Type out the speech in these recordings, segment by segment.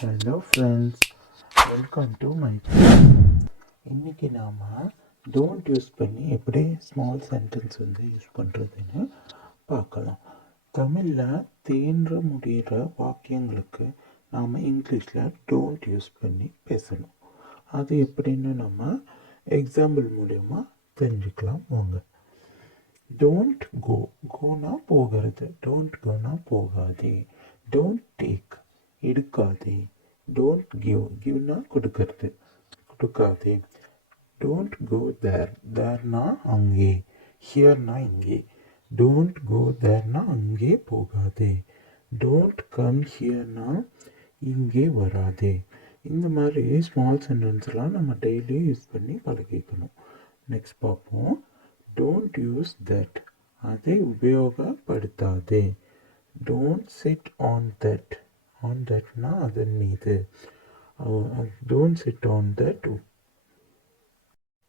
Hello friends, welcome to my channel. இன்றைக்கி நாம் don't use பண்ணி எப்படி ஸ்மால் சென்டென்ஸ் யூஸ் பண்ணுறதுன்னு பார்க்கலாம். தமிழில் தேன்ற முடிகிற வாக்கியங்களுக்கு நாம் இங்கிலீஷில் டோன்ட் யூஸ் பண்ணி பேசணும். அது எப்படின்னு நம்ம எக்ஸாம்பிள் மூலயமா தெரிஞ்சுக்கலாம் வாங்க. டோன்ட் கோ, கோனா போகிறது, டோன்ட் கோனா போகாதே. டோன்ட் டேக், எடுக்காதே. டோன்ட் கிவ், கிவ்னா கொடுக்கறது, கொடுக்காதே. டோன்ட் கோ தேர், தேர்னா அங்கே, ஹியர்னா இங்கே. டோன்ட் கோ தேர்னா அங்கே போகாதே. டோன்ட் கம் ஹியர்னா இங்கே வராதே. இந்த மாதிரி ஸ்மால் சென்டென்ஸ்லாம் நம்ம டெய்லியும் யூஸ் பண்ணி பழகிக்கணும். நெக்ஸ்ட் பார்ப்போம். டோன்ட் யூஸ் தட், அதை உபயோகப்படுத்தாதே. Don't sit on that, on தட்னா அதன் மீது. டோன்ட் சிட் ஆன் தட்,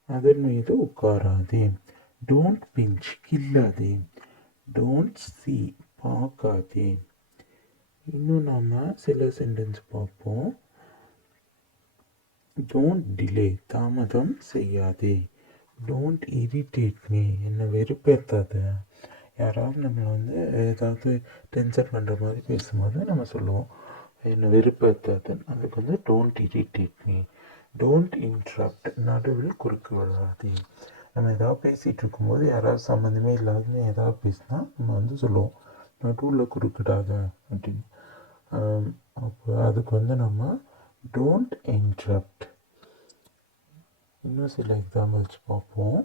அதன் மீது உட்காராதே. டோன்ட் பிஞ்ச், கில்லாதே. டோன்ட் சி, பார்க்காதே. இன்னும் நாம் சில சென்டென்ஸ் பார்ப்போம். டோன்ட் டிலே, தாமதம் செய்யாதே. டோன்ட் இரிட்டேட் மீ, என்னை வெறுப்பேற்றாத. யாராவது நம்மளை ஏதாவது டென்ஷன் பண்ணுற மாதிரி பேசும்போது நம்ம சொல்லுவோம் என்னை வெறுப்பேற்றாதன்னு. அதுக்கு don't irritate me. Don't interrupt, நடுவில் குறுக்கு விடாதே. நம்ம ஏதாவது பேசிகிட்டு இருக்கும்போது யாராவது சம்மந்தமே இல்லாதுன்னு ஏதாவது பேசினா நம்ம சொல்லுவோம் நடுவில் குறுக்கிடாத அப்படின்னு. அப்போ அதுக்கு நம்ம டோன்ட் இன்ட்ரப்ட். இன்னும் சில எக்ஸாம்பிள்ஸ் பார்ப்போம்.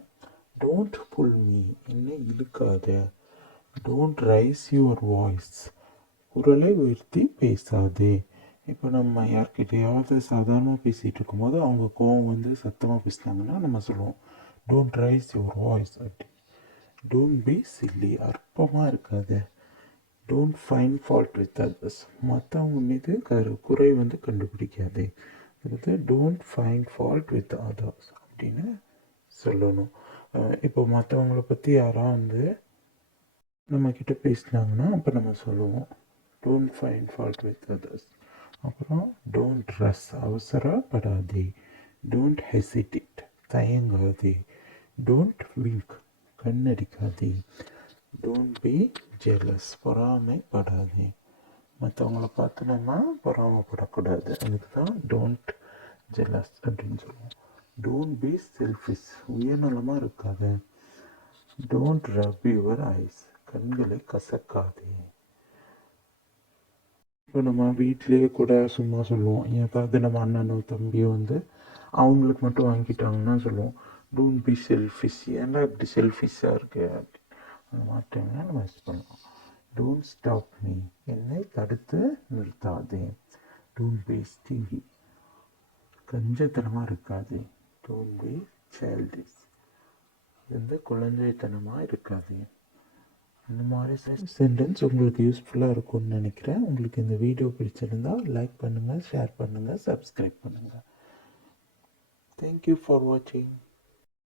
டோன்ட் புல் மீ, என்னை இழுக்காத. டோன்ட் ரைஸ் யுவர் வாய்ஸ், குரலை உயர்த்தி பேசாதே. இப்போ நம்ம யார்கிட்டையாவது சாதாரணமாக பேசிகிட்டு இருக்கும்போது அவங்க கோவம் சத்தமாக பேசினாங்கன்னா நம்ம சொல்லுவோம் டோன்ட் ரைஸ் யுவர் வாய்ஸ் அப்படி. டோன்ட் பி சில்லி, அற்பமாக இருக்காது. Don't find fault with others, மற்றவங்க மீது குறை கண்டுபிடிக்காதே. Don't find fault with others அப்படின்னு சொல்லணும். இப்போ மற்றவங்கள பற்றி யாராவது நம்மக்கிட்ட பேசினாங்கன்னா அப்போ நம்ம சொல்லுவோம் don't find fault with others. அப்புறம் டோன்ட் ரஷ், அவசரப்படாதே. டோன்ட் ஹெசிடேட், தயங்காதே. டோன்ட் விங்க், கண்ணடிக்காதே. டோன்ட் பி ஜெலஸ், பொறாமைப்படாதே. மற்றவங்கள பார்த்து நம்ம பொறாமைப்படக்கூடாது. அதுக்கு தான் டோன்ட் ஜெலஸ் அப்படின்னு சொல்லுவோம். டோன்ட் பி செல்ஃபிஷ், சுயநலமாக இருக்காது. டோன்ட் ரப் யுவர் ஐஸ், கண்களை கசக்காதே. இப்போ நம்ம வீட்டிலேயே கூட சும்மா சொல்லுவோம், ஏதாவது நம்ம அண்ணனோ தம்பியோ அவங்களுக்கு மட்டும் வாங்கிட்டாங்கன்னா சொல்லுவோம் டோன்ட் பி செல்ஃபிஷ், ஏன்னா இப்படி செல்ஃபிஷாக இருக்கு அப்படின்னு. அந்த மாதிரி நம்ம யூஸ் பண்ணுவோம். டோன்ட் ஸ்டாப் மீ, என்னை தடுத்து நிறுத்தாதே. டோன்ட் பி ஸ்டிங்கி, கஞ்சத்தனமாக இருக்காது. டோன்ட் பி சைல்டிஷ், குழந்தைத்தனமாக இருக்காது. இந்த மாதிரி சென்டென்ஸ் உங்களுக்கு யூஸ்ஃபுல்லாக இருக்கும்னு நினைக்கிறேன். உங்களுக்கு இந்த வீடியோ பிடிச்சிருந்தால் லைக் பண்ணுங்கள், ஷேர் பண்ணுங்கள், சப்ஸ்கிரைப் பண்ணுங்கள். தேங்க்யூ ஃபார் வாட்சிங்.